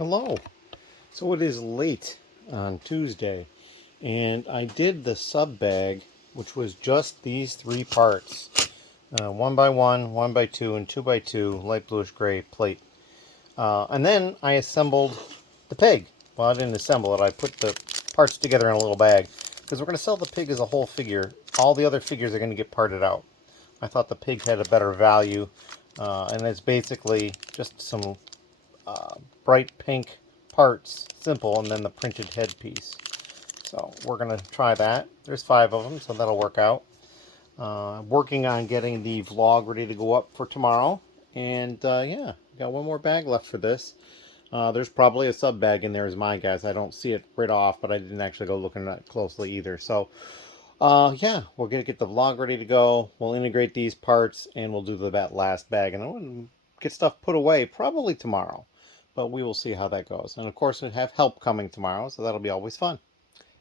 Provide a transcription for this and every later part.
Hello. So it is late on Tuesday, and I did the sub bag, which was just these three parts: 1x1, 1x2, and 2x2 light bluish gray plate. And then I assembled the pig. Well, I didn't assemble it. I put the parts together in a little bag because we're going to sell the pig as a whole figure. All the other figures are going to get parted out. I thought the pig had a better value, and it's basically just some bright pink parts, simple, and then the printed headpiece. So we're going to try that. There's 5 of them, so that'll work out. Working on getting the vlog ready to go up for tomorrow. And yeah, got one more bag left for this. There's probably a sub bag in there as my guess. I don't see it right off, but I didn't actually go looking at it closely either. So yeah, we're going to get the vlog ready to go. We'll integrate these parts and we'll do that last bag. And I'm going to get stuff put away probably tomorrow. But we will see how that goes. And of course, we have help coming tomorrow, so that'll be always fun.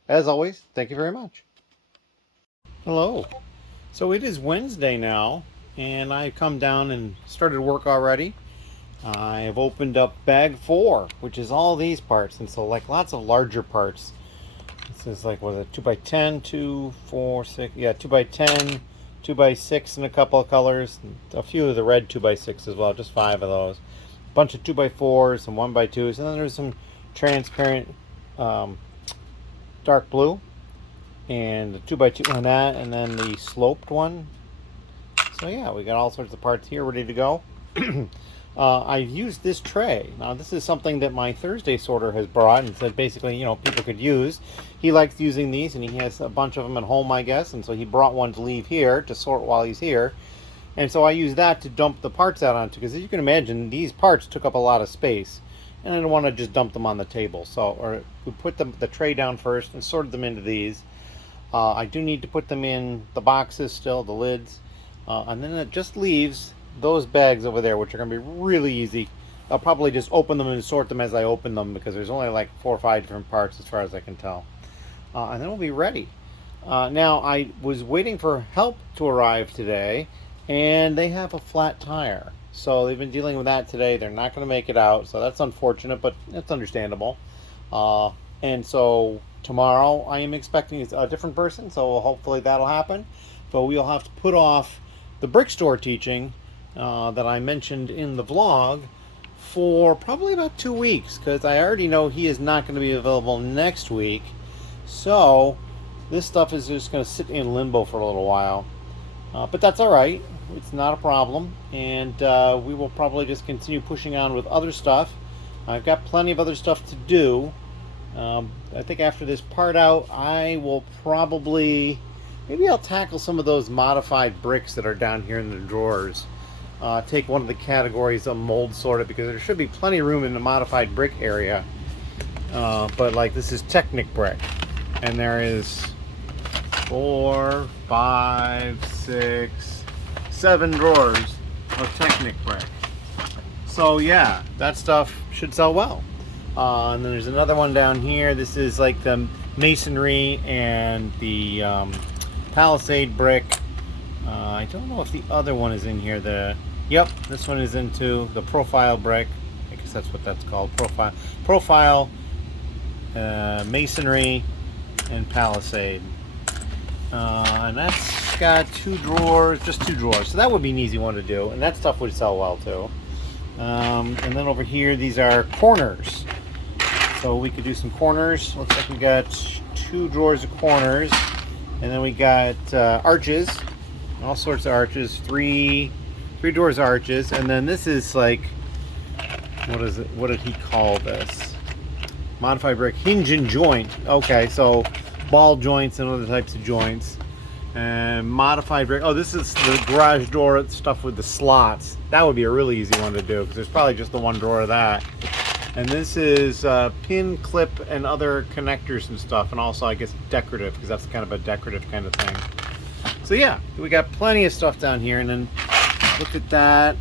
As always, thank you very much. Hello. So it is Wednesday now, and I've come down and started work already. I have opened up bag 4, which is all these parts, and so like lots of larger parts. This is like, what is it, 2x10, 2, 4, 6, yeah, 2x10, 2x6 in a couple of colors, a few of the red 2x6 as well, just 5 of those. Bunch of 2x4s, some 1x2s, and then there's some transparent dark blue, and the 2x2 on that, and then the sloped one. So yeah, we got all sorts of parts here ready to go. I've used this tray. Now this is something that my Thursday sorter has brought and said basically, you know, people could use. He likes using these, and he has a bunch of them at home, I guess, and so he brought one to leave here to sort while he's here. And so I use that to dump the parts out onto, because as you can imagine, these parts took up a lot of space. And I don't want to just dump them on the table. So we put the tray down first and sorted them into these. I do need to put them in the boxes still, the lids. And then it just leaves those bags over there, which are going to be really easy. I'll probably just open them and sort them as I open them, because there's only like 4 or 5 different parts as far as I can tell. And then we'll be ready. Now, I was waiting for help to arrive today, and they have a flat tire. So they've been dealing with that today. They're not going to make it out, so that's unfortunate, but it's understandable. And so tomorrow I am expecting a different person, so hopefully that'll happen. But we'll have to put off the brick store teaching that I mentioned in the vlog for probably about 2 weeks, because I already know he is not going to be available next week. So this stuff is just going to sit in limbo for a little while. But that's all right. It's not a problem, and we will probably just continue pushing on with other stuff. I've got plenty of other stuff to do. I think after this part out, I will probably, maybe I'll tackle some of those modified bricks that are down here in the drawers. Take one of the categories of mold sorted, because there should be plenty of room in the modified brick area. But like, this is Technic brick, and there is 4, 5, 6, 7 drawers of Technic brick. So yeah, that stuff should sell well. And then there's another one down here. This is like the masonry and the palisade brick. I don't know if the other one is in here. Yep, this one is into the profile brick. I guess that's what that's called. Profile, masonry, and palisade. And that's got 2 drawers, just 2 drawers. So that would be an easy one to do, and that stuff would sell well too. And then over here, these are corners. So we could do some corners. Looks like we got 2 drawers of corners, and then we got arches, all sorts of arches. 3 drawers of arches, and then this is like, what is it? What did he call this? Modified brick hinge and joint. Okay, so ball joints and other types of joints. And modified brick. Oh, this is the garage door stuff with the slots. That would be a really easy one to do, because there's probably just the one drawer of that. And this is pin, clip, and other connectors and stuff, and also I guess decorative, because that's kind of a decorative kind of thing. So yeah, we got plenty of stuff down here. And then looked at that.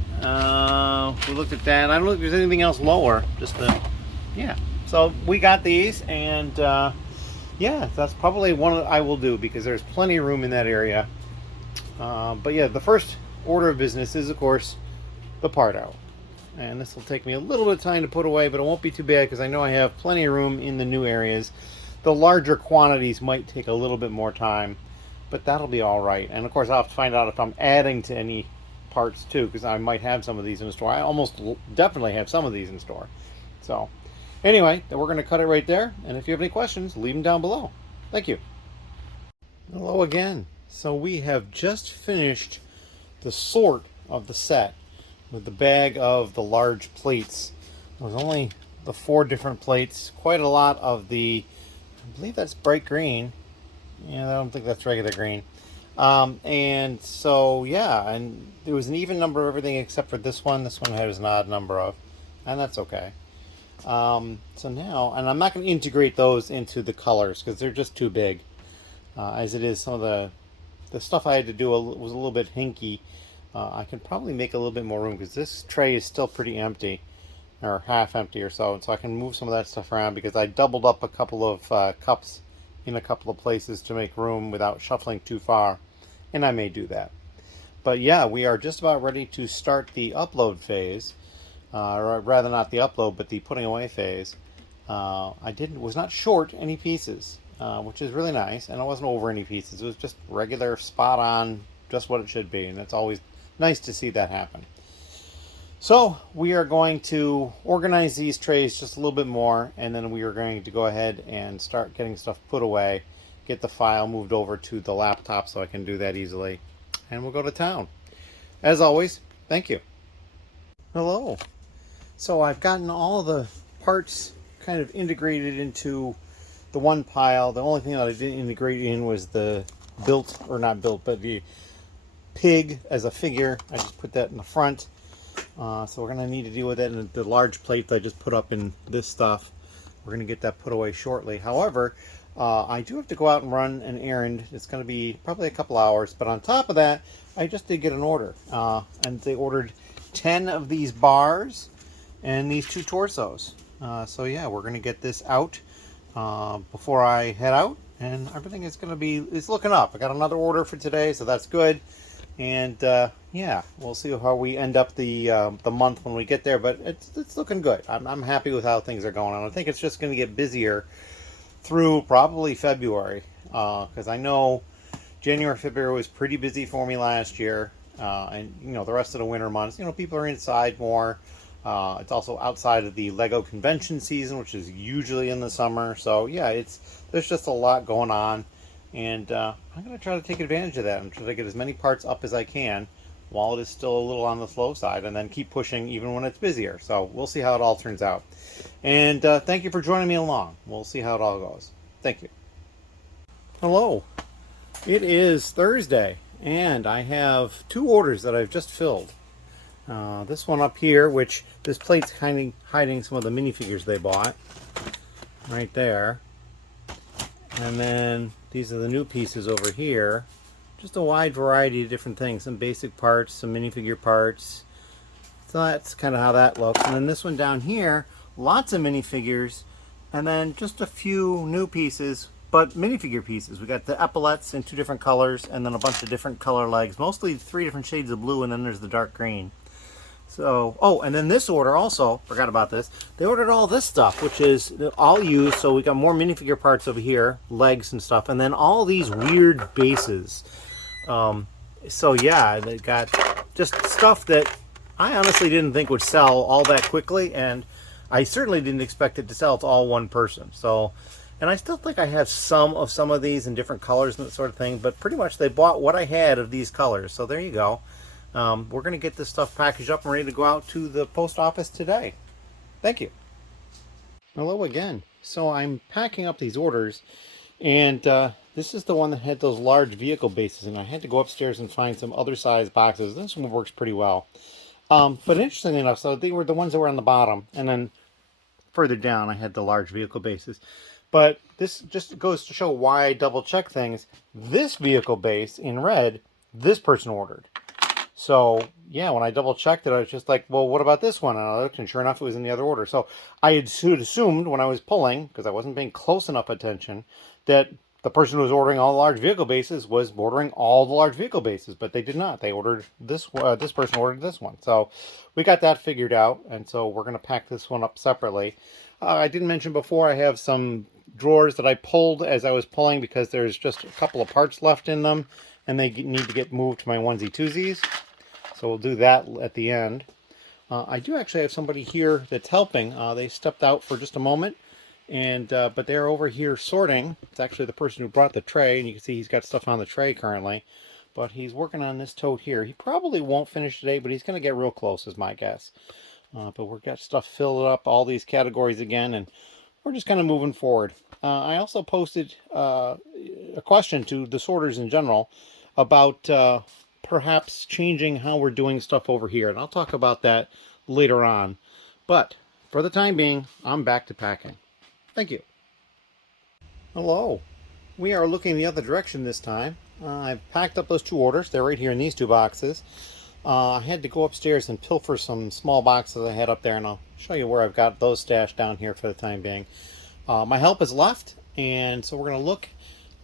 We looked at that. I don't know if there's anything else lower. Just yeah. So we got these, and yeah, that's probably one I will do, because there's plenty of room in that area. But yeah, the first order of business is, of course, the part out. And this will take me a little bit of time to put away, but it won't be too bad because I know I have plenty of room in the new areas. The larger quantities might take a little bit more time, but that'll be all right. And of course, I'll have to find out if I'm adding to any parts too, because I might have some of these in store. I almost definitely have some of these in store. So anyway, then we're going to cut it right there. And if you have any questions, leave them down below. Thank you. Hello again. So we have just finished the sort of the set with the bag of the large plates. There's only the 4 different plates, quite a lot of the, I believe that's bright green. Yeah, I don't think that's regular green. And so, yeah, and there was an even number of everything except for this one. This one has an odd number of, and that's okay. So now, and I'm not going to integrate those into the colors because they're just too big. As it is, some of the stuff I had to do was a little bit hinky. I could probably make a little bit more room because this tray is still pretty empty, or half empty or so, and so I can move some of that stuff around because I doubled up a couple of cups in a couple of places to make room without shuffling too far, and I may do that. But yeah, we are just about ready to start the upload phase, or rather not the upload, but the putting away phase. Was not short any pieces, which is really nice, and I wasn't over any pieces. It was just regular, spot on, just what it should be, and it's always nice to see that happen. So we are going to organize these trays just a little bit more, and then we are going to go ahead and start getting stuff put away, get the file moved over to the laptop so I can do that easily, and we'll go to town. As always, thank you. Hello. So I've gotten all the parts kind of integrated into the one pile. The only thing that I didn't integrate in was the built, or not built, but the pig as a figure. I just put that in the front. So we're going to need to deal with that in the large plate that I just put up in this stuff. We're going to get that put away shortly. However, I do have to go out and run an errand. It's going to be probably a couple hours. But on top of that, I just did get an order. And they ordered 10 of these bars and these 2 torsos. So yeah, we're going to get this out before I head out. And everything is going to be, it's looking up. I got another order for today, so that's good. And yeah, we'll see how we end up the month when we get there, but it's looking good. I'm happy with how things are going on. I think it's just going to get busier through probably February, because I know January, February was pretty busy for me last year, and you know, the rest of the winter months, you know, people are inside more. It's also outside of the Lego convention season, which is usually in the summer. So yeah, there's just a lot going on. And I'm going to try to take advantage of that and try to get as many parts up as I can while it is still a little on the slow side, and then keep pushing even when it's busier. So we'll see how it all turns out. And thank you for joining me along. We'll see how it all goes. Thank you. Hello. It is Thursday, and I have 2 orders that I've just filled. This one up here, which this plate's kind of hiding some of the minifigures they bought. Right there. And then these are the new pieces over here. Just a wide variety of different things. Some basic parts, some minifigure parts. So that's kind of how that looks. And then this one down here, lots of minifigures. And then just a few new pieces, but minifigure pieces. We got the epaulettes in 2 different colors, and then a bunch of different color legs. Mostly 3 different shades of blue, and then there's the dark green. So, oh, and then this order also, forgot about this, they ordered all this stuff, which is all used, so we got more minifigure parts over here, legs and stuff, and then all these weird bases. So yeah, they got just stuff that I honestly didn't think would sell all that quickly, and I certainly didn't expect it to sell to all one person. So, and I still think I have some of these in different colors and that sort of thing, but pretty much they bought what I had of these colors, so there you go. We're going to get this stuff packaged up and ready to go out to the post office today. Thank you. Hello again. So I'm packing up these orders, and this is the one that had those large vehicle bases, and I had to go upstairs and find some other size boxes. This one works pretty well. But interestingly enough, so they were the ones that were on the bottom, and then further down I had the large vehicle bases. But this just goes to show why I double check things. This vehicle base in red, this person ordered. So, yeah, when I double checked it, I was just like, well, what about this one? And I looked, and sure enough, it was in the other order. So I had assumed when I was pulling, because I wasn't paying close enough attention, that the person who was ordering all the large vehicle bases was ordering all the large vehicle bases, but they did not. They ordered this. This person ordered this one, so we got that figured out, and so we're going to pack this one up separately. I didn't mention before I have some drawers that I pulled as I was pulling because there's just a couple of parts left in them, and they need to get moved to my onesie twosies. So we'll do that at the end. I do actually have somebody here that's helping. They stepped out for just a moment, and but they're over here sorting. It's actually the person who brought the tray, and you can see he's got stuff on the tray currently. But he's working on this tote here. He probably won't finish today, but he's going to get real close, is my guess. But we've got stuff filled up, all these categories again, and we're just kind of moving forward. I also posted a question to the sorters in general about perhaps changing how we're doing stuff over here, and I'll talk about that later on. But for the time being, I'm back to packing. Thank you. Hello. We are looking the other direction this time. I've packed up those 2 orders. They're right here in these 2 boxes. I had to go upstairs and pilfer some small boxes I had up there, and I'll show you where I've got those stashed down here for the time being. My help has left, and so we're going to look.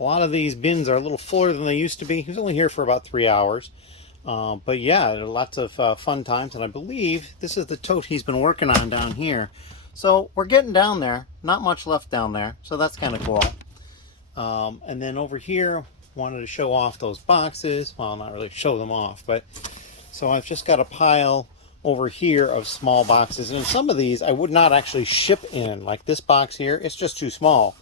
A lot of these bins are a little fuller than they used to be. He was only here for about 3 hours. But yeah, there are lots of fun times, and I believe this is the tote he's been working on down here. So we're getting down there. Not much left down there, so that's kind of cool. And then over here, wanted to show off those boxes. Well, not really show them off, but so I've just got a pile over here of small boxes, and some of these I would not actually ship in. Like this box here, it's just too small.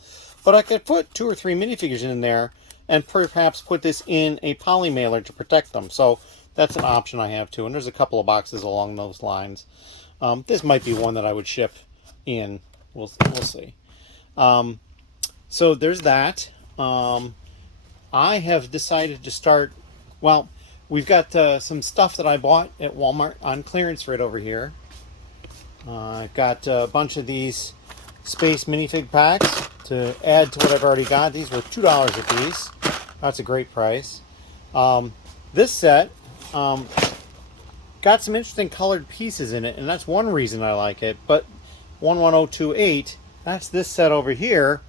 But I could put 2 or 3 minifigures in there and perhaps put this in a poly mailer to protect them. So that's an option I have too. And there's a couple of boxes along those lines. This might be one that I would ship in. We'll see. So there's that. I have decided to start, well, we've got some stuff that I bought at Walmart on clearance right over here. I've got a bunch of these space minifig packs to add to what I've already got. These were $2 a piece. That's a great price. This set got some interesting colored pieces in it, and that's one reason I like it. But 11028, that's this set over here,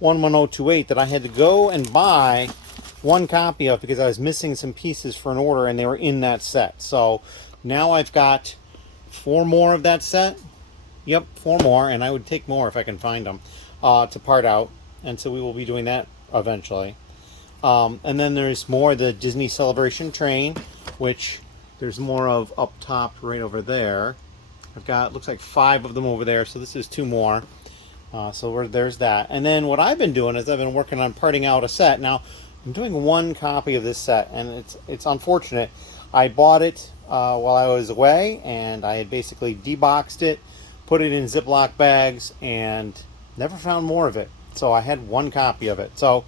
11028, that I had to go and buy 1 copy of because I was missing some pieces for an order, and they were in that set. So now I've got 4 more of that set. Yep, 4 more, and I would take more if I can find them to part out. And so we will be doing that eventually. And then there's more of the Disney Celebration train, which there's more of up top right over there. I've got, looks like 5 of them over there, so this is 2 more. So there's that. And then what I've been doing is I've been working on parting out a set. Now, I'm doing 1 copy of this set, and it's unfortunate. I bought it while I was away, and I had basically deboxed it, put it in Ziploc bags, and never found more of it. So I had 1 copy of it. So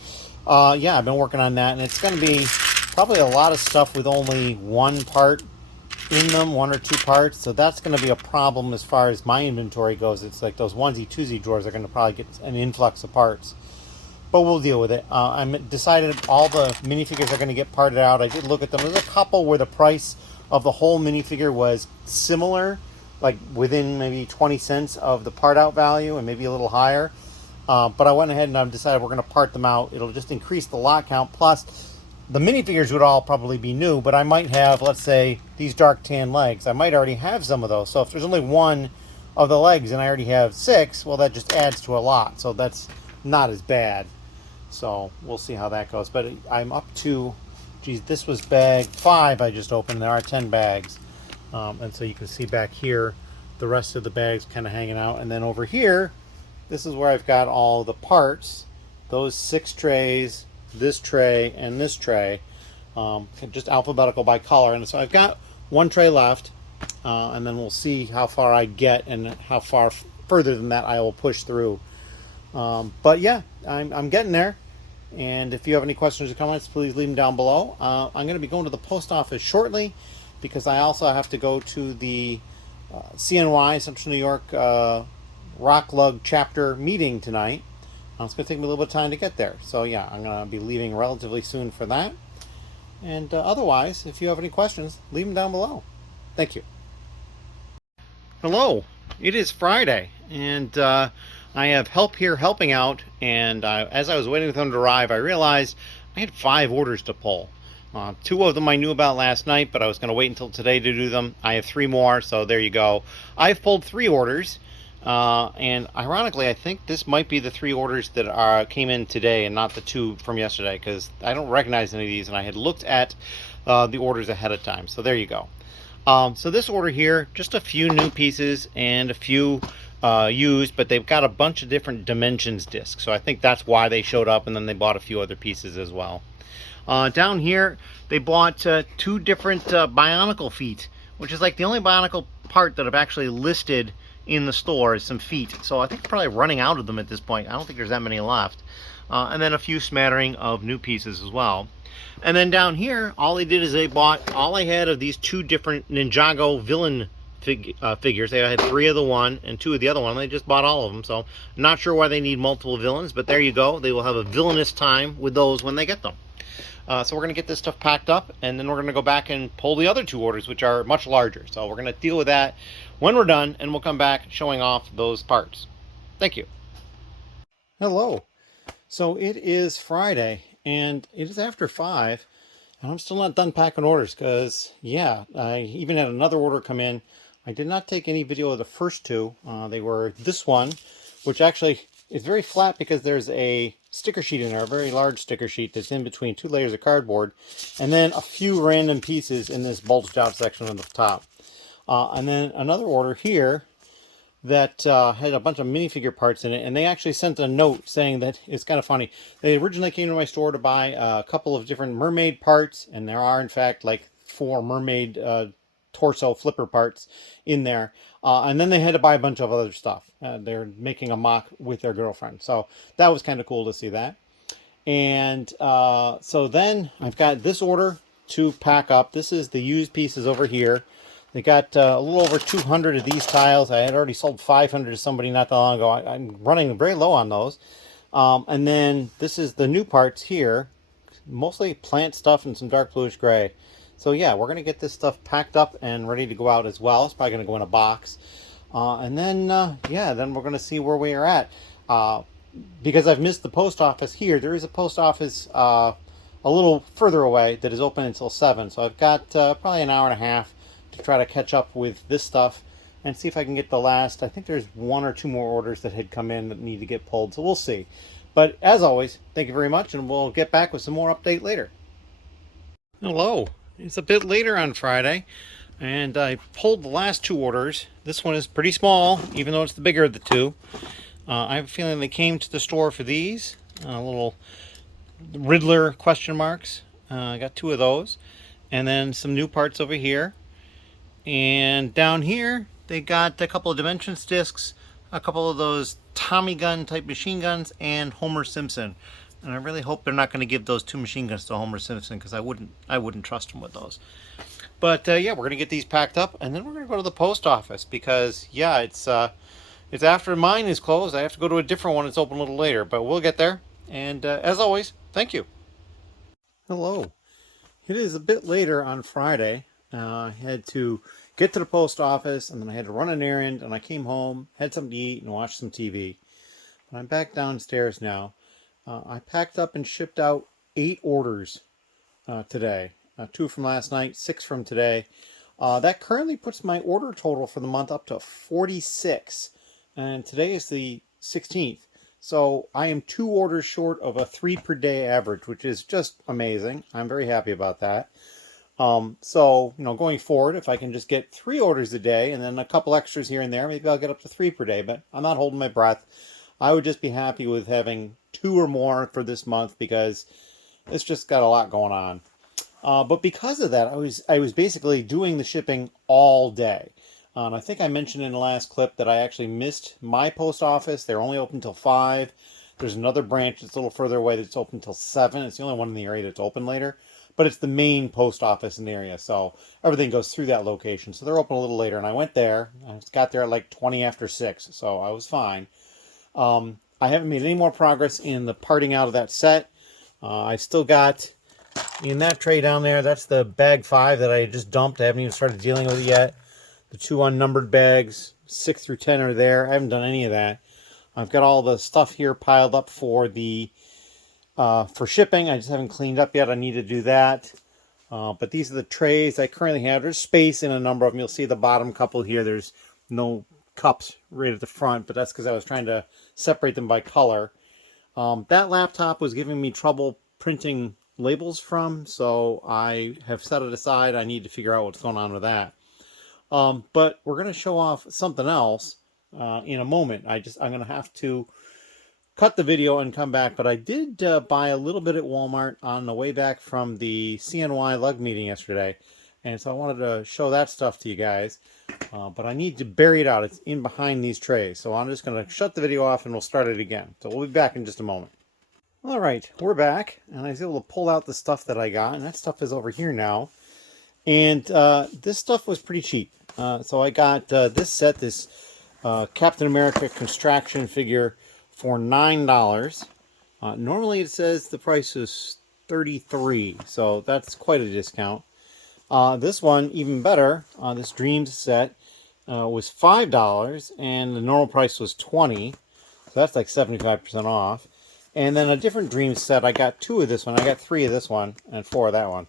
yeah, I've been working on that, and it's going to be probably a lot of stuff with only 1 part in them, 1 or 2 parts. So that's going to be a problem as far as my inventory goes. It's like those onesie twosie drawers are going to probably get an influx of parts. But we'll deal with it. I'm decided all the minifigures are going to get parted out. I did look at them. There's a couple where the price of the whole minifigure was similar, like within maybe 20 cents of the part out value and maybe a little higher. But I went ahead and I've decided we're going to part them out. It'll just increase the lot count. Plus, the minifigures would all probably be new, but I might have, let's say, these dark tan legs. I might already have some of those. So if there's only 1 of the legs and I already have 6, well, that just adds to a lot. So that's not as bad. So we'll see how that goes. But I'm up to, geez, this was bag 5 I just opened. There are 10 bags. And so you can see back here, the rest of the bags kind of hanging out. And then over here, this is where I've got all the parts. Those 6 trays, this tray, and this tray. Just alphabetical by color. And so I've got 1 tray left. And then we'll see how far I get and how far further than that I will push through. But yeah, I'm getting there. And if you have any questions or comments, please leave them down below. I'm going to be going to the post office shortly because I also have to go to the CNY, Central New York Rock Lug chapter meeting tonight. It's going to take me a little bit of time to get there. So yeah, I'm going to be leaving relatively soon for that. And otherwise, if you have any questions, leave them down below. Thank you. Hello. It is Friday, and I have help here helping out. And as I was waiting for them to arrive, I realized I had 5 orders to pull. 2 of them I knew about last night, but I was going to wait until today to do them. I have 3 more, so there you go. I've pulled 3 orders, and ironically, I think this might be the 3 orders that came in today and not the 2 from yesterday, because I don't recognize any of these, and I had looked at the orders ahead of time. So there you go. So this order here, just a few new pieces and a few used, but they've got a bunch of different dimensions discs. So I think that's why they showed up, and then they bought a few other pieces as well. Down here, they bought 2 different Bionicle feet, which is like the only Bionicle part that I've actually listed in the store is some feet. So I think they're probably running out of them at this point. I don't think there's that many left. And then a few smattering of new pieces as well. And then down here, all they did is they bought all I had of these 2 different Ninjago villain figures. They had 3 of the one and 2 of the other one. They just bought all of them. So not sure why they need multiple villains, but there you go. They will have a villainous time with those when they get them. So we're going to get this stuff packed up, and then we're going to go back and pull the other 2 orders, which are much larger. So we're going to deal with that when we're done, and we'll come back showing off those parts. Thank you. Hello. So it is Friday, and it is after 5, and I'm still not done packing orders because, yeah, I even had another order come in. I did not take any video of the first 2. They were this one, which actually is very flat because there's a sticker sheet in there, a very large sticker sheet that's in between 2 layers of cardboard, and then a few random pieces in this bulged out section on the top. And then another order here that had a bunch of minifigure parts in it, and they actually sent a note saying that it's kind of funny. They originally came to my store to buy a couple of different mermaid parts, and there are in fact like 4 mermaid torso flipper parts in there, and then they had to buy a bunch of other stuff. They're making a mock with their girlfriend, so that was kind of cool to see that. And so then I've got this order to pack up. This is the used pieces over here. They got a little over 200 of these tiles. I had already sold 500 to somebody not that long ago. I'm running very low on those. And then this is the new parts here. Mostly plant stuff and some dark bluish gray. So yeah, we're going to get this stuff packed up and ready to go out as well. It's probably going to go in a box. And then, yeah, then we're going to see where we are at. Because I've missed the post office here, there is a post office a little further away that is open until 7. So I've got probably an hour and a half to try to catch up with this stuff and see if I can get the last. I think there's 1 or 2 more orders that had come in that need to get pulled, so we'll see. But as always, thank you very much, and we'll get back with some more update later. Hello. It's a bit later on Friday, and I pulled the last 2 orders. This one is pretty small, even though it's the bigger of the 2. I have a feeling they came to the store for these little Riddler question marks. I got 2 of those, and then some new parts over here. And down here, they got a couple of Dimensions discs, a couple of those Tommy gun type machine guns, and Homer Simpson. And I really hope they're not going to give those 2 machine guns to Homer Simpson, because I wouldn't trust him with those. But yeah, we're going to get these packed up, and then we're going to go to the post office because, yeah, it's after mine is closed. I have to go to a different one that's open a little later, but we'll get there. And as always, thank you. Hello. It is a bit later on Friday. I had to get to the post office, and then I had to run an errand, and I came home, had something to eat, and watched some TV. But I'm back downstairs now. I packed up and shipped out 8 orders today. 2 from last night, 6 from today. That currently puts my order total for the month up to 46. And today is the 16th. So I am 2 orders short of a 3 per day average, which is just amazing. I'm very happy about that. So, you know, going forward, if I can just get 3 orders a day and then a couple extras here and there, maybe I'll get up to 3 per day, but I'm not holding my breath. I would just be happy with having 2 or more for this month because it's just got a lot going on. But because of that, I was basically doing the shipping all day. I think I mentioned in the last clip that I actually missed my post office. They're only open till 5. There's another branch that's a little further away that's open till 7. It's the only one in the area that's open later. But it's the main post office in the area, so everything goes through that location. So they're open a little later, and I went there. I got there at like 20 after 6, so I was fine. I haven't made any more progress in the parting out of that set. I still got in that tray down there, that's the bag 5 that I just dumped. I haven't even started dealing with it yet. The 2 unnumbered bags, 6 through 10 are there. I haven't done any of that. I've got all the stuff here piled up for the for shipping. I just haven't cleaned up yet. I need to do that. But these are the trays I currently have. There's space in a number of them. You'll see the bottom couple here. There's no cups right at the front, but that's because I was trying to separate them by color. That laptop was giving me trouble printing labels from, so I have set it aside. I need to figure out what's going on with that. But we're going to show off something else in a moment. I'm going to have to cut the video and come back, but I did buy a little bit at Walmart on the way back from the CNY lug meeting yesterday, and so I wanted to show that stuff to you guys, but I need to bury it out. It's in behind these trays, so I'm just going to shut the video off and we'll start it again. So we'll be back in just a moment. All right, we're back, and I was able to pull out the stuff that I got, and that stuff is over here now, and this stuff was pretty cheap. So I got this set, this Captain America construction figure, for $9. Normally it says the price is $33, so that's quite a discount. This one, even better, this Dreams set was $5, and the normal price was $20, so that's like 75% off. And then a different Dreams set, I got 2 of this one. I got 3 of this one and 4 of that one.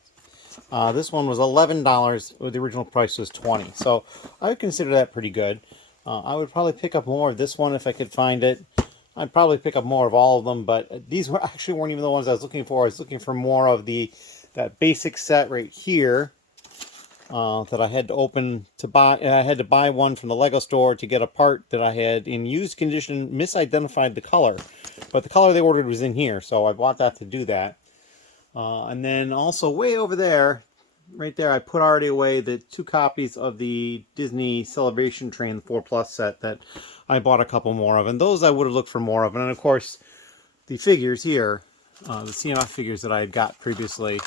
This one was $11, the original price was $20, so I would consider that pretty good. I would probably pick up more of this one if I could find it. I'd probably pick up more of all of them, but these weren't even the ones I was looking for. I was looking for more of that basic set right here that I had to open to buy. I had to buy one from the Lego store to get a part that I had in used condition, misidentified the color, but the color they ordered was in here, so I bought that to do that. And then also way over there, right there, I put already away the 2 copies of the Disney Celebration Train, the 4+ set that I bought a couple more of, and those I would have looked for more of. And of course, the figures here, the CMF figures that I had got previously,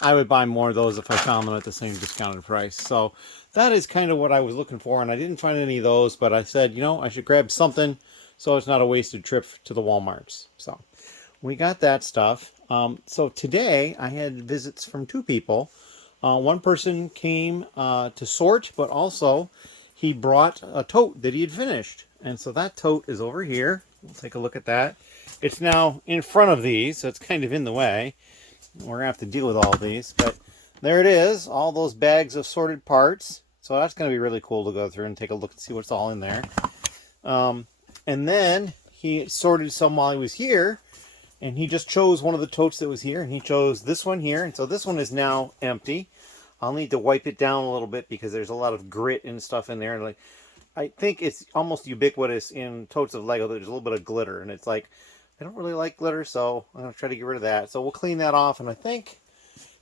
I would buy more of those if I found them at the same discounted price. So that is kind of what I was looking for, and I didn't find any of those, but I said, you know, I should grab something so it's not a wasted trip to the Walmarts. So we got that stuff. So today I had visits from 2 people. One person came to sort, but also he brought a tote that he had finished. And so that tote is over here. We'll take a look at that. It's now in front of these, so it's kind of in the way. We're going to have to deal with all these. But there it is, all those bags of sorted parts. So that's going to be really cool to go through and take a look and see what's all in there. And then he sorted some while he was here. And he just chose one of the totes that was here. And he chose this one here. And so this one is now empty. I'll need to wipe it down a little bit because there's a lot of grit and stuff in there. And like, I think it's almost ubiquitous in totes of Lego. There's a little bit of glitter, and it's like, I don't really like glitter, so I'm going to try to get rid of that. So we'll clean that off, and I think,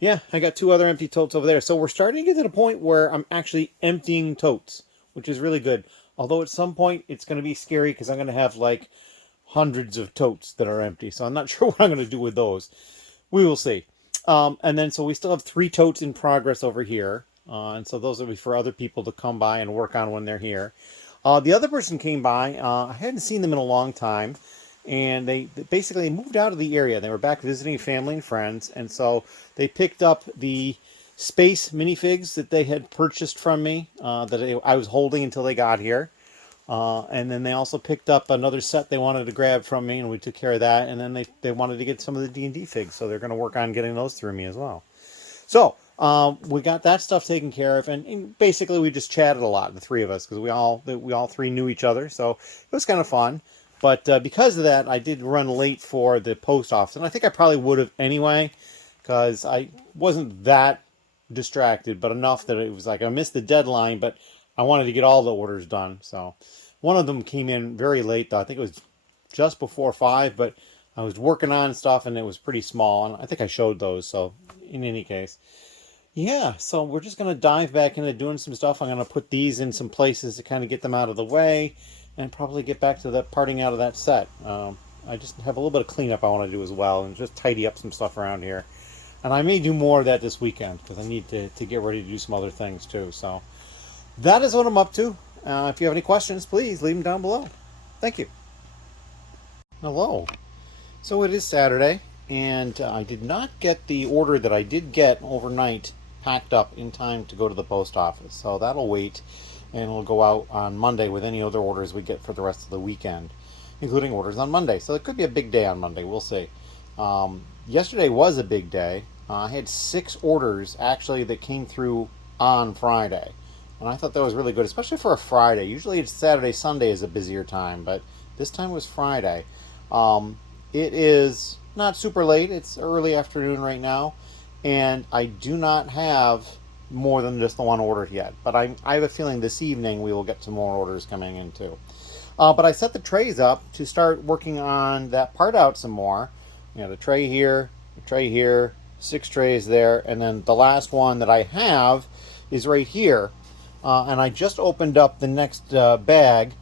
yeah, I got 2 other empty totes over there. So we're starting to get to the point where I'm actually emptying totes, which is really good. Although at some point, it's going to be scary because I'm going to have like hundreds of totes that are empty. So I'm not sure what I'm going to do with those. We will see. And then, so we still have 3 totes in progress over here. And so those will be for other people to come by and work on when they're here. The other person came by. I hadn't seen them in a long time. And they basically moved out of the area. They were back visiting family and friends. And so they picked up the space minifigs that they had purchased from me that I was holding until they got here. And then they also picked up another set they wanted to grab from me, and we took care of that. And then they wanted to get some of the D&D figs, so they're going to work on getting those through me as well. So we got that stuff taken care of, and basically we just chatted a lot, the 3 of us, because we all 3 knew each other, so it was kind of fun. But because of that, I did run late for the post office, and I think I probably would have anyway, because I wasn't that distracted, but enough that it was like I missed the deadline, but I wanted to get all the orders done. So one of them came in very late, though. I think it was just before 5, but I was working on stuff, and it was pretty small, and I think I showed those, so in any case. Yeah, so we're just going to dive back into doing some stuff. I'm going to put these in some places to kind of get them out of the way, and probably get back to the parting out of that set. I just have a little bit of cleanup I want to do as well, and just tidy up some stuff around here. And I may do more of that this weekend, because I need to get ready to do some other things too. So that is what I'm up to. If you have any questions, please leave them down below. Thank you. Hello. So it is Saturday, and I did not get the order that I did get overnight packed up in time to go to the post office. So that'll wait. and it'll go out on Monday with any other orders we get for the rest of the weekend, including orders on Monday. So it could be a big day on Monday. We'll see. Yesterday was a big day. I had 6 orders actually that came through on Friday. And I thought that was really good, especially for a Friday. Usually it's Saturday, Sunday is a busier time, but this time was Friday. It is not super late. It's early afternoon right now. And I do not have more than just the one order yet. But I have a feeling this evening we will get some more orders coming in too. But I set the trays up to start working on that part out some more. You know, the tray here, 6 trays there. And then the last one that I have is right here. And I just opened up the next bag.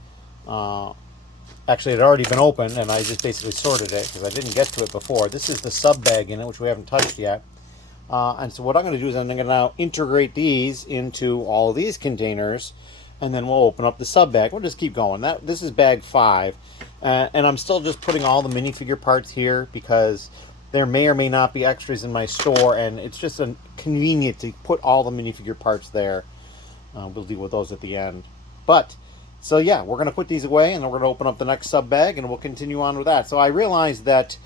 Actually, it had already been opened, and I just basically sorted it because I didn't get to it before. This is the sub bag in it, which we haven't touched yet. And so what I'm going to do is I'm going to now integrate these into all of these containers, and then we'll open up the sub bag. We'll just keep going. This is bag 5, and I'm still just putting all the minifigure parts here because there may or may not be extras in my store, and it's just convenient to put all the minifigure parts there. We'll deal with those at the end. But, so yeah, we're going to put these away, and then we're going to open up the next sub bag, and we'll continue on with that. So I realized that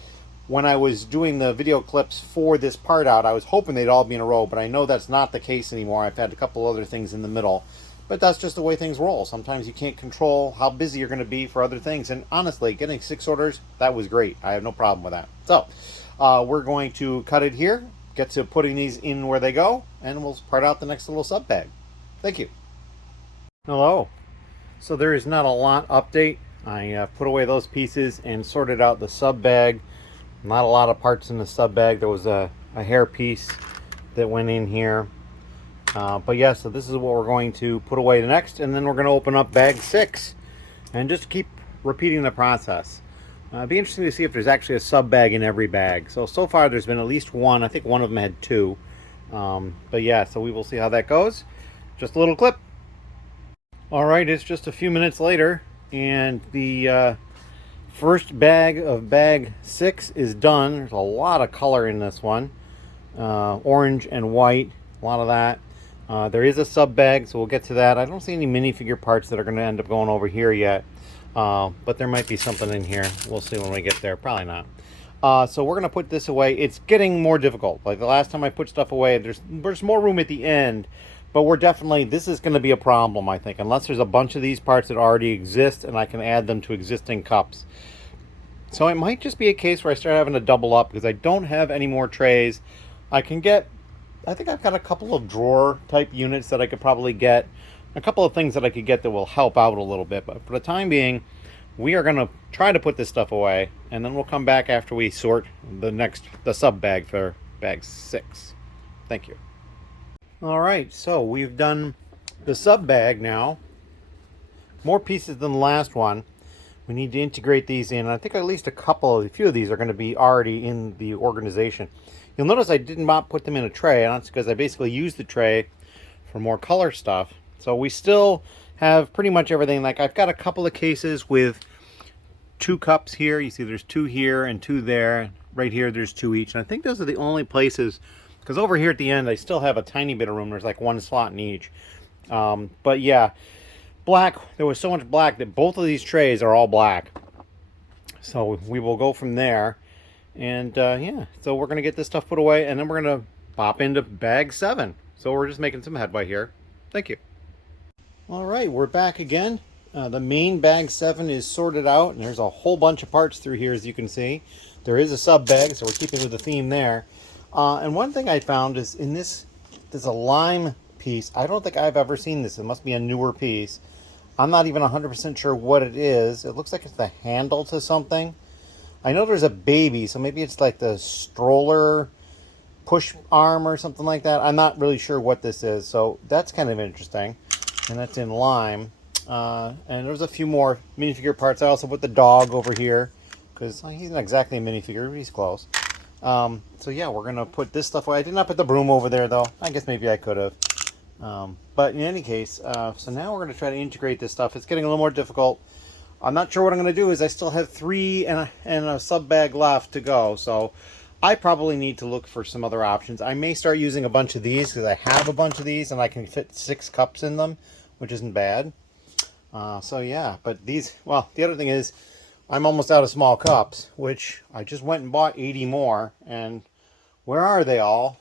when I was doing the video clips for this part out, I was hoping they'd all be in a row, but I know that's not the case anymore. I've had a couple other things in the middle. But that's just the way things roll. Sometimes you can't control how busy you're going to be for other things. And honestly, getting 6 orders, that was great. I have no problem with that. So, we're going to cut it here, get to putting these in where they go, and we'll part out the next little sub bag. Thank you. Hello. So there is not a lot update. I put away those pieces and sorted out the sub bag. Not a lot of parts in the sub bag. There was a hair piece that went in here. But yeah, so this is what we're going to put away next, and then we're going to open up bag 6 and just keep repeating the process. It'd be interesting to see if there's actually a sub bag in every bag. So far there's been at least one. I think one of them had 2. But yeah, so we will see how that goes. Just a little clip. Alright, it's just a few minutes later, and the first bag of bag 6 is done. There's a lot of color in this one. Orange and white, a lot of that. There is a sub bag, so we'll get to that. I don't see any minifigure parts that are going to end up going over here yet. But there might be something in here. We'll see when we get there. Probably not. So we're going to put this away. It's getting more difficult. Like the last time I put stuff away, there's more room at the end. But this is going to be a problem, I think. Unless there's a bunch of these parts that already exist and I can add them to existing cups. So it might just be a case where I start having to double up because I don't have any more trays. I think I've got a couple of drawer type units that I could probably get. A couple of things that I could get that will help out a little bit. But for the time being, we are going to try to put this stuff away. And then we'll come back after we sort the sub bag for bag 6. Thank you. Alright, so we've done the sub bag now. More pieces than the last one. We need to integrate these in. I think at least a few of these are going to be already in the organization. You'll notice I did not put them in a tray, and that's because I basically used the tray for more color stuff. So we still have pretty much everything. Like I've got a couple of cases with 2 cups here. You see there's 2 here and 2 there. Right here there's 2 each. And I think those are the only places, because over here at the end I still have a tiny bit of room. There's like 1 slot in each. But yeah, black. There was so much black that both of these trays are all black. So we will go from there. And yeah, so we're going to get this stuff put away, and then we're going to pop into bag 7. So we're just making some headway here. Thank you. All right, we're back again. The main bag 7 is sorted out, and there's a whole bunch of parts through here, as you can see. There is a sub bag, so we're keeping with the theme there. And one thing I found is in this, there's a lime piece. I don't think I've ever seen this. It must be a newer piece. I'm not even 100% sure what it is. It looks like it's the handle to something. I know there's a baby, so maybe it's like the stroller push arm or something like that. I'm not really sure what this is, so that's kind of interesting. And that's in lime. And there's a few more minifigure parts. I also put the dog over here because he's not exactly a minifigure, but he's close. So yeah, we're gonna put this stuff away. I did not put the broom over there though. I guess maybe I could have. But in any case, so now we're gonna try to integrate this stuff. It's getting a little more difficult. I'm not sure what I'm gonna do. Is I still have 3 and a sub bag left to go. So I probably need to look for some other options. I may start using a bunch of these because I have a bunch of these and I can fit 6 cups in them, which isn't bad. So yeah, but these, well, the other thing is I'm almost out of small cups, which I just went and bought 80 more, and where are they all?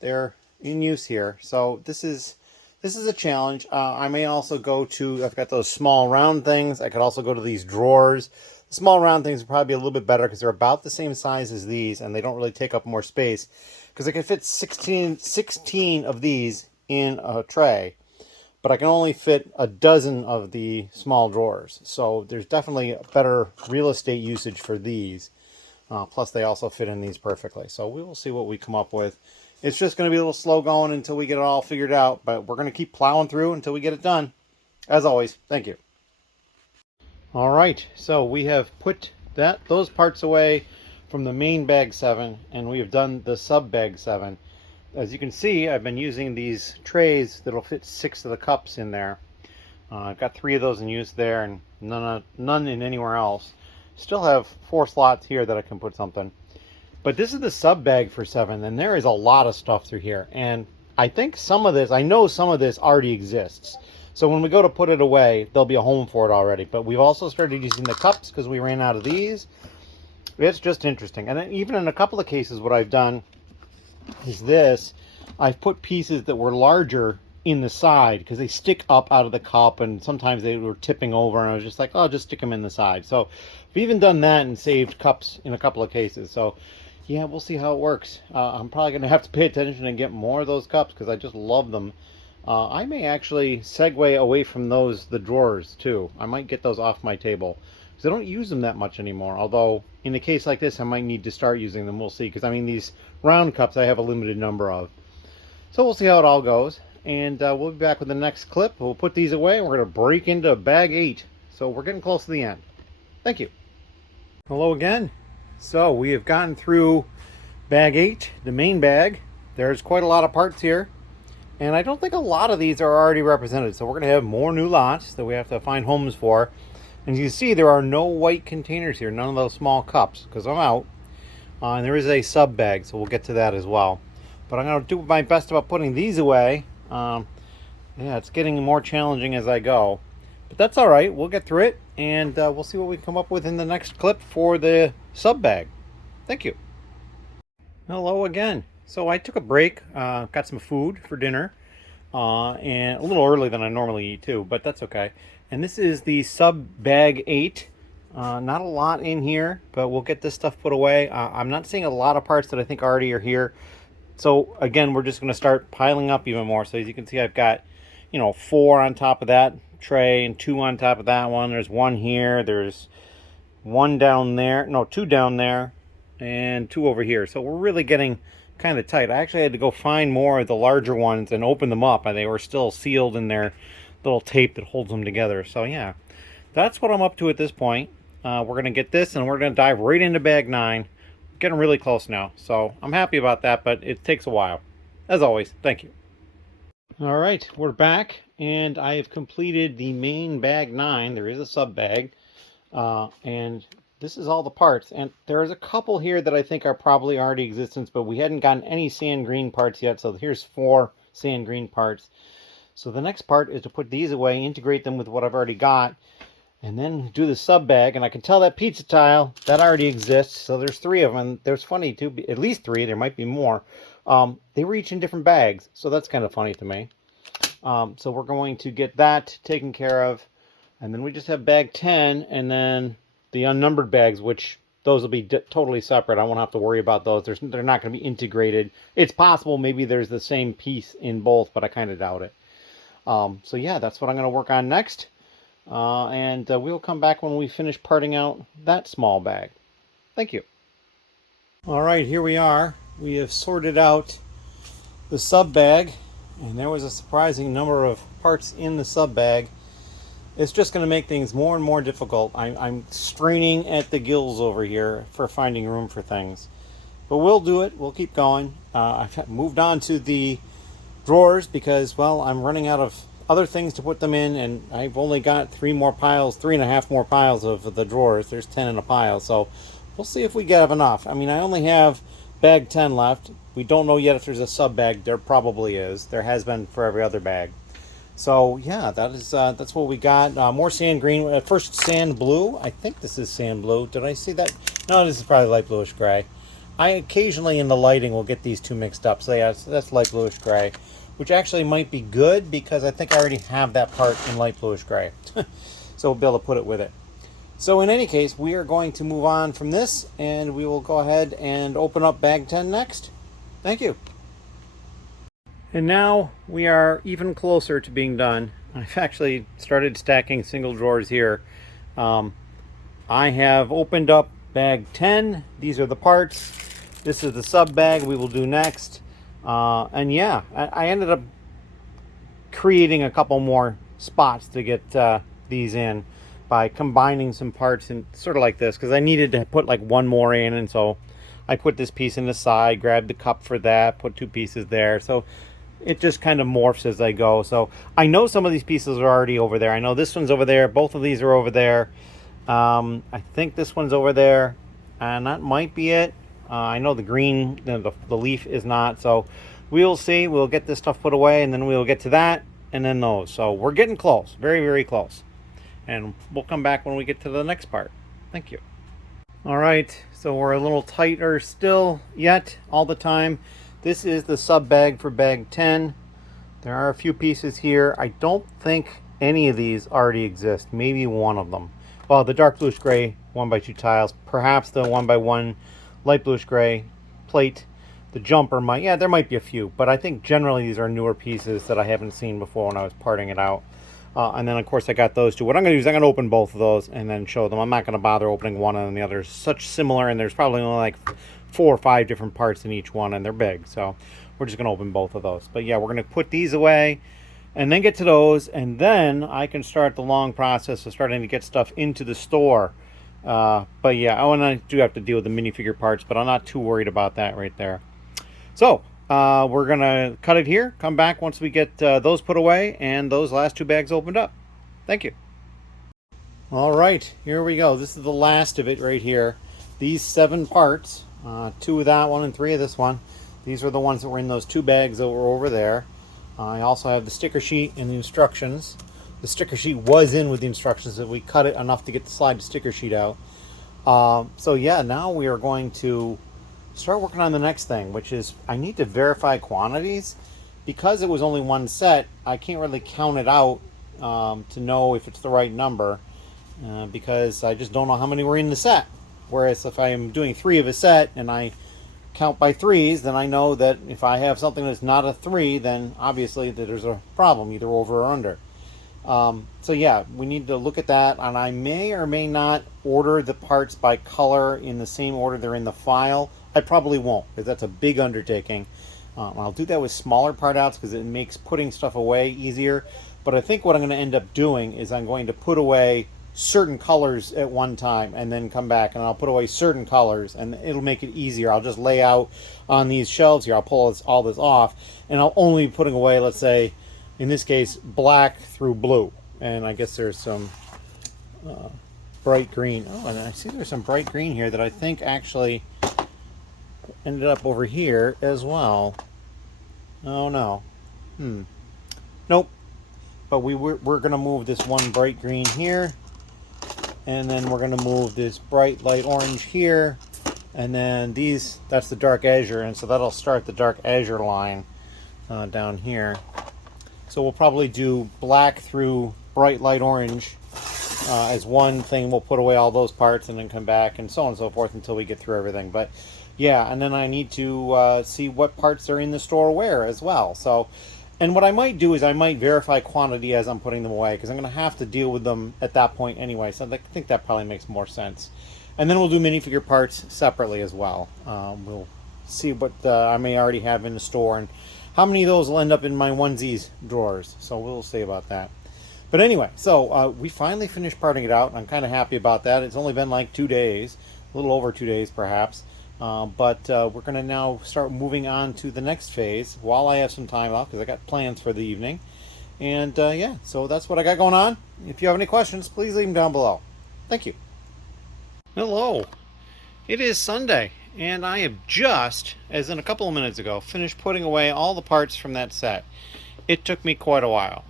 They're in use here. So this is a challenge. I may also go to, I've got those small round things. I could also go to these drawers. The small round things would probably be a little bit better because they're about the same size as these, and they don't really take up more space. Because I can fit 16 of these in a tray, but I can only fit a dozen of the small drawers. So there's definitely better real estate usage for these. Plus they also fit in these perfectly. So we will see what we come up with. It's just going to be a little slow going until we get it all figured out, but we're going to keep plowing through until we get it done. As always, thank you. All right, so we have put those parts away from the main bag 7, and we have done the sub bag 7. As you can see, I've been using these trays that'll fit 6 of the cups in there. I've got 3 of those in use there, and none in anywhere else. Still have 4 slots here that I can put something. But this is the sub bag for 7, and there is a lot of stuff through here. And I think I know some of this already exists. So when we go to put it away, there'll be a home for it already. But we've also started using the cups because we ran out of these. It's just interesting. And then even in a couple of cases, what I've done is this. I've put pieces that were larger in the side because they stick up out of the cup, and sometimes they were tipping over, and I was just like, oh, I'll just stick them in the side. So we've even done that and saved cups in a couple of cases. So yeah, we'll see how it works. I'm probably going to have to pay attention and get more of those cups because I just love them. I may actually segue away from the drawers too. I might get those off my table because I don't use them that much anymore. Although in a case like this, I might need to start using them. We'll see, because I mean, these round cups I have a limited number of. So we'll see how it all goes, and we'll be back with the next clip. We'll put these away, and we're going to break into bag 8. So we're getting close to the end. Thank you. Hello again. So we have gotten through bag 8, the main bag. There's quite a lot of parts here, and I don't think a lot of these are already represented. So we're going to have more new lots that we have to find homes for. And you can see there are no white containers here, none of those small cups, because I'm out. And there is a sub bag, so we'll get to that as well. But I'm going to do my best about putting these away. Yeah, it's getting more challenging as I go. But that's all right. We'll get through it, and we'll see what we come up with in the next clip for the sub bag. Thank you. Hello again. So I took a break, got some food for dinner, and a little early than I normally eat too, but that's okay. And this is the sub bag 8. Not a lot in here, but we'll get this stuff put away. I'm not seeing a lot of parts that I think already are here. So again, we're just going to start piling up even more. So as you can see, I've got, 4 on top of that tray and 2 on top of that one. There's 1 here. There's 1 down there. No, 2 down there and 2 over here. So we're really getting kind of tight. I actually had to go find more of the larger ones and open them up, and they were still sealed in their little tape that holds them together. So yeah, that's what I'm up to at this point. We're going to get this, and we're going to dive right into bag 9. Getting really close now, so I'm happy about that, but it takes a while. As always, thank you. All right, we're back, and I have completed the main bag 9. There is a sub bag, and this is all the parts. And there's a couple here that I think are probably already existence, but we hadn't gotten any sand green parts yet, so here's 4 sand green parts. So the next part is to put these away, integrate them with what I've already got, and then do the sub bag. And I can tell that pizza tile, that already exists. So there's 3 of them. There's funny too, at least 3. There might be more. They were each in different bags. So that's kind of funny to me. So we're going to get that taken care of. And then we just have bag 10 and then the unnumbered bags, which those will be totally separate. I won't have to worry about those. They're not going to be integrated. It's possible maybe there's the same piece in both, but I kind of doubt it. So yeah, that's what I'm going to work on next. And we'll come back when we finish parting out that small bag. Thank you. All right, here we are. We have sorted out the sub bag, and there was a surprising number of parts in the sub bag. It's just going to make things more and more difficult. I'm straining at the gills over here for finding room for things. But we'll do it. We'll keep going. I've moved on to the drawers because, well, I'm running out of other things to put them in, and I've only got 3.5 more piles of the drawers. There's 10 in a pile, so we'll see if we have enough. I mean, I only have bag 10 left. We don't know yet if there's a sub bag. There probably is. There has been for every other bag. So yeah, that's what we got. More sand green. First sand blue. I think this is sand blue. Did I see that? No, this is probably light bluish gray. I occasionally in the lighting will get these two mixed up. So yeah, that's light bluish gray, which actually might be good because I think I already have that part in light bluish gray. So we'll be able to put it with it. So in any case, we are going to move on from this, and we will go ahead and open up bag 10 next. Thank you. And now we are even closer to being done. I've actually started stacking single drawers here. I have opened up bag 10. These are the parts. This is the sub bag we will do next. And yeah, I ended up creating a couple more spots to get these in by combining some parts and sort of like this, because I needed to put like one more in, and so I put this piece in the side, grabbed the cup for that, put two pieces there. So it just kind of morphs as I go. So I know some of these pieces are already over there. I know this one's over there. Both of these are over there. I think this one's over there, and that might be it. I know the green, the leaf is not. So we'll see. We'll get this stuff put away, and then we'll get to that, and then those. So we're getting close. Very, very close. And we'll come back when we get to the next part. Thank you. All right, so we're a little tighter still yet all the time. This is the sub bag for bag 10. There are a few pieces here. I don't think any of these already exist. Maybe one of them. Well, the dark bluish gray 1x2 tiles, perhaps the 1x1 light bluish gray plate. The jumper might, yeah, there might be a few, but I think generally these are newer pieces that I haven't seen before when I was parting it out. And then, of course, I got those two. What I'm going to do is I'm going to open both of those and then show them. I'm not going to bother opening one and the other. Such similar, and there's probably only like 4 or 5 different parts in each one, and they're big. So we're just going to open both of those. But yeah, we're going to put these away and then get to those, and then I can start the long process of starting to get stuff into the store. But yeah, oh, and I do have to deal with the minifigure parts, but I'm not too worried about that right there. So we're going to cut it here, come back once we get those put away and those last 2 bags opened up. Thank you. All right, here we go. This is the last of it right here. These 7 parts, 2 of that one and 3 of this one. These are the ones that were in those 2 bags that were over there. I also have the sticker sheet and the instructions. The sticker sheet was in with the instructions, that we cut it enough to get the slide sticker sheet out. So yeah, now we are going to start working on the next thing, which is I need to verify quantities. Because it was only one set, I can't really count it out to know if it's the right number, because I just don't know how many were in the set. Whereas if I'm doing 3 of a set and I count by 3s, then I know that if I have something that's not a 3, then obviously that there's a problem, either over or under. So yeah, we need to look at that, and I may or may not order the parts by color in the same order they're in the file. I probably won't, because that's a big undertaking. I'll do that with smaller part outs because it makes putting stuff away easier. But I think what I'm going to end up doing is I'm going to put away certain colors at one time and then come back and I'll put away certain colors, and it'll make it easier. I'll just lay out on these shelves here. I'll pull all this off, and I'll only be putting away, let's say, in this case, black through blue. And I guess there's some bright green. Oh, and I see there's some bright green here that I think actually ended up over here as well. Oh no. Nope. But we're going to move this one bright green here, and then we're going to move this bright light orange here, and then these, that's the dark azure, and so that'll start the dark azure line down here. So we'll probably do black through bright light orange as one thing. We'll put away all those parts and then come back and so on and so forth until we get through everything. But yeah, and then I need to see what parts are in the store where as well. So, and what I might do is I might verify quantity as I'm putting them away, because I'm going to have to deal with them at that point anyway. So I think that probably makes more sense. And then we'll do minifigure parts separately as well. We'll see what I may already have in the store and how many of those will end up in my onesies drawers. So we'll see about that. But anyway, so we finally finished parting it out. I'm kind of happy about that. It's only been like 2 days, a little over 2 days perhaps. But we're going to now start moving on to the next phase while I have some time off, because I got plans for the evening. And yeah, so that's what I got going on. If you have any questions, please leave them down below. Thank you. Hello. It is Sunday, and I have just, as in a couple of minutes ago, finished putting away all the parts from that set. it took me quite a while.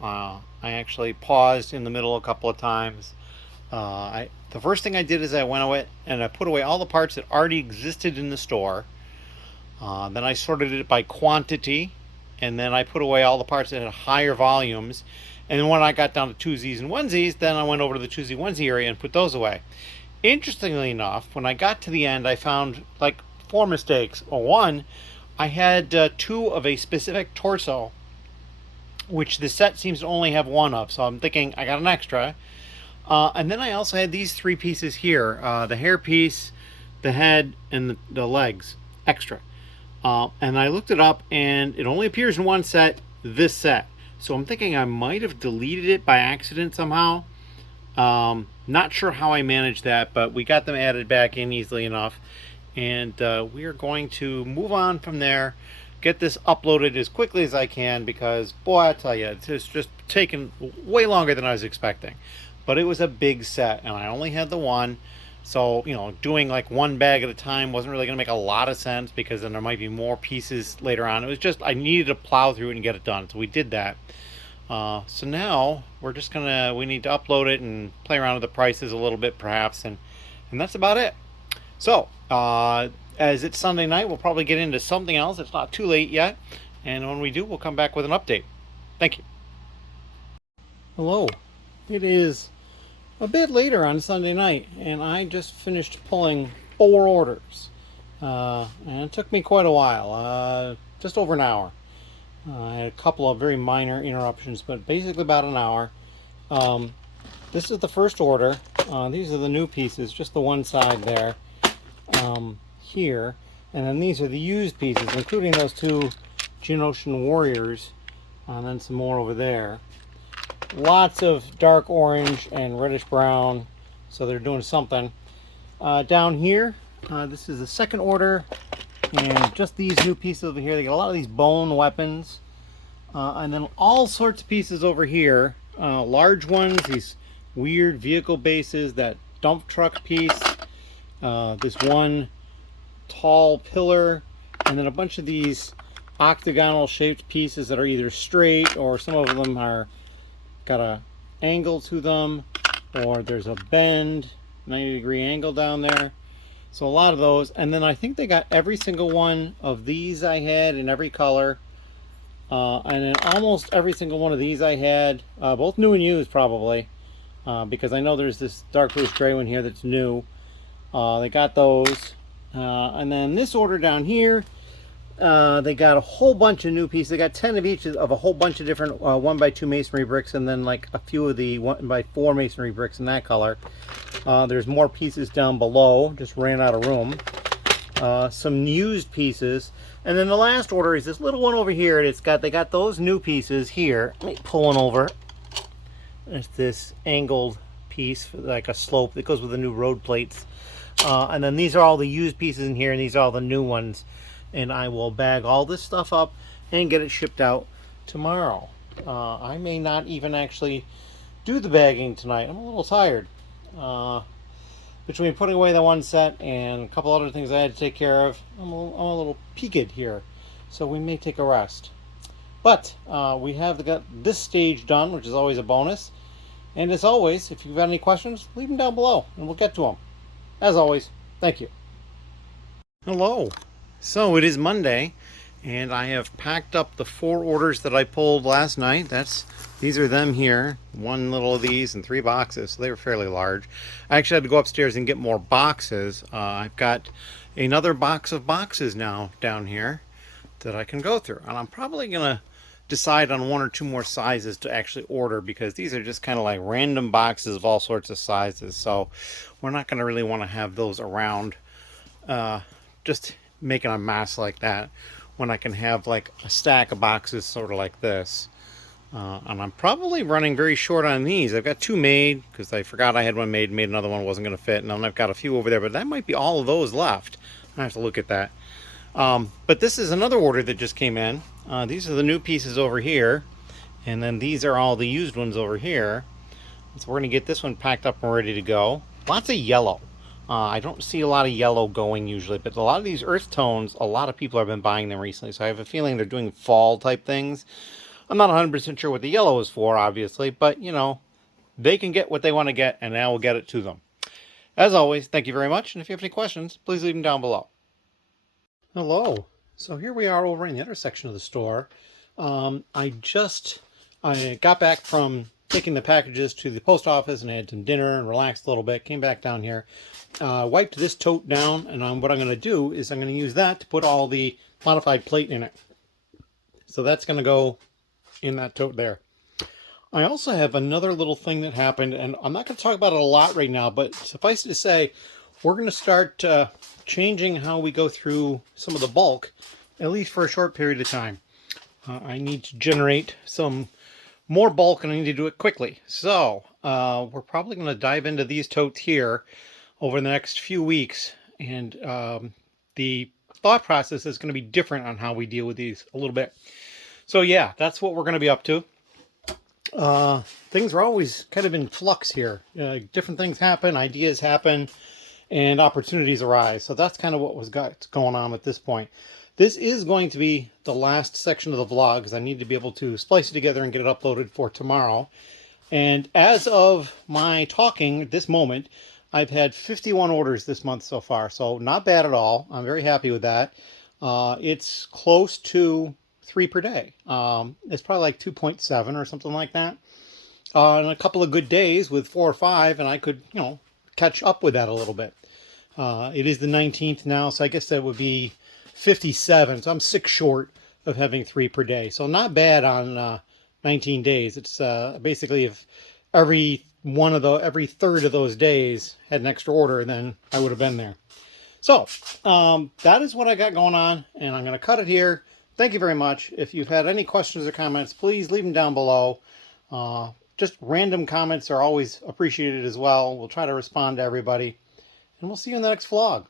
I actually paused in the middle a couple of times. The first thing I did is I went away and I put away all the parts that already existed in the store. Then I sorted it by quantity, and then I put away all the parts that had higher volumes. And then when I got down to twosies and onesies, then I went over to the twosie onesie area and put those away. Interestingly enough, when I got to the end, I found like 4 mistakes. Well, one, I had 2 of a specific torso, which the set seems to only have 1 of. So I'm thinking I got an extra. And then I also had these 3 pieces here, the hair piece, the head, and the legs extra. And I looked it up, and it only appears in one set, this set. So I'm thinking I might have deleted it by accident somehow. Not sure how I managed that, but we got them added back in easily enough. And we are going to move on from there, get this uploaded as quickly as I can, because, boy, I tell you, it's just taken way longer than I was expecting. But it was a big set, and I only had the one. So, you know, doing like one bag at a time wasn't really going to make a lot of sense, because then there might be more pieces later on. It was just, I needed to plow through it and get it done. So we did that. So now we're just we need to upload it and play around with the prices a little bit perhaps. And that's about it. So, as it's Sunday night, we'll probably get into something else. It's not too late yet. And when we do, we'll come back with an update. Thank you. Hello. It is a bit later on Sunday night, and I just finished pulling 4 orders. And it took me quite a while, just over an hour. I had a couple of very minor interruptions, but basically about an hour. This is the first order. These are the new pieces, just the one side there, here. And then these are the used pieces, including those 2 Geonosian Warriors, and then some more over there. Lots of dark orange and reddish brown, so they're doing something. Down here, this is the second order, and just these new pieces over here. They got a lot of these bone weapons, and then all sorts of pieces over here. Large ones, these weird vehicle bases, that dump truck piece, this one tall pillar, and then a bunch of these octagonal shaped pieces that are either straight, or some of them are got a angle to them, or there's a bend, 90-degree angle down there. So a lot of those. And then I think they got every single one of these I had in every color, and then almost every single one of these I had, both new and used probably, because I know there's this dark bluish gray one here that's new. They got those, and then this order down here, they got a whole bunch of new pieces. They got 10 of each of a whole bunch of different 1x2 masonry bricks, and then like a few of the 1x4 masonry bricks in that color. There's more pieces down below, just ran out of room. Some used pieces, and then the last order is this little one over here. They got those new pieces here. Let me pull one over. There's this angled piece, like a slope that goes with the new road plates. And then these are all the used pieces in here, and these are all the new ones. And I will bag all this stuff up and get it shipped out tomorrow. I may not even actually do the bagging tonight. I'm a little tired. Between putting away the one set and a couple other things I had to take care of, I'm a little peaked here. So we may take a rest. But we have got this stage done, which is always a bonus. And as always, if you've got any questions, leave them down below and we'll get to them. As always, thank you. Hello. So it is Monday, and I have packed up the 4 orders that I pulled last night. These are them here. 1 little of these and 3 boxes, so they were fairly large. I actually had to go upstairs and get more boxes. I've got another box of boxes now down here that I can go through, and I'm probably gonna decide on 1 or 2 more sizes to actually order, because these are just kind of like random boxes of all sorts of sizes, so we're not going to really want to have those around just making a mess like that, when I can have like a stack of boxes sort of like this. And I'm probably running very short on these. I've got 2 made because I forgot I had one made another one wasn't going to fit, and then I've got a few over there, but that might be all of those left. I have to look at that. But this is another order that just came in. These are the new pieces over here, and then these are all the used ones over here. So we're going to get this one packed up and ready to go. Lots of yellow. I don't see a lot of yellow going usually, but a lot of these earth tones, a lot of people have been buying them recently, so I have a feeling they're doing fall type things. I'm not 100% sure what the yellow is for, obviously, but, you know, they can get what they want to get, and I will get it to them. As always, thank you very much, and if you have any questions, please leave them down below. Hello. So here we are over in the other section of the store. I got back from taking the packages to the post office and I had some dinner and relaxed a little bit. Came back down here, wiped this tote down, and what I'm going to do is I'm going to use that to put all the modified plate in it. So that's going to go in that tote there. I also have another little thing that happened, and I'm not going to talk about it a lot right now, but suffice it to say, we're going to start changing how we go through some of the bulk, at least for a short period of time. I need to generate some more bulk, and I need to do it quickly. So we're probably going to dive into these totes here over the next few weeks, and the thought process is going to be different on how we deal with these a little bit. So yeah, that's what we're going to be up to. Things are always kind of in flux here. Different things happen, ideas happen, and opportunities arise. So that's kind of what was going on at this point. This is going to be the last section of the vlog because I need to be able to splice it together and get it uploaded for tomorrow. And as of my talking at this moment, I've had 51 orders this month so far. So not bad at all. I'm very happy with that. It's close to 3 per day. It's probably like 2.7 or something like that. And a couple of good days with 4 or 5, and I could, you know, catch up with that a little bit. It is the 19th now, so I guess that would be 57. So I'm 6 short of having 3 per day. So not bad on 19 days. It's basically if every third of those days had an extra order, then I would have been there. So that is what I got going on, and I'm going to cut it here. Thank you very much. If you've had any questions or comments, please leave them down below. Just random comments are always appreciated as well. We'll try to respond to everybody. And we'll see you in the next vlog.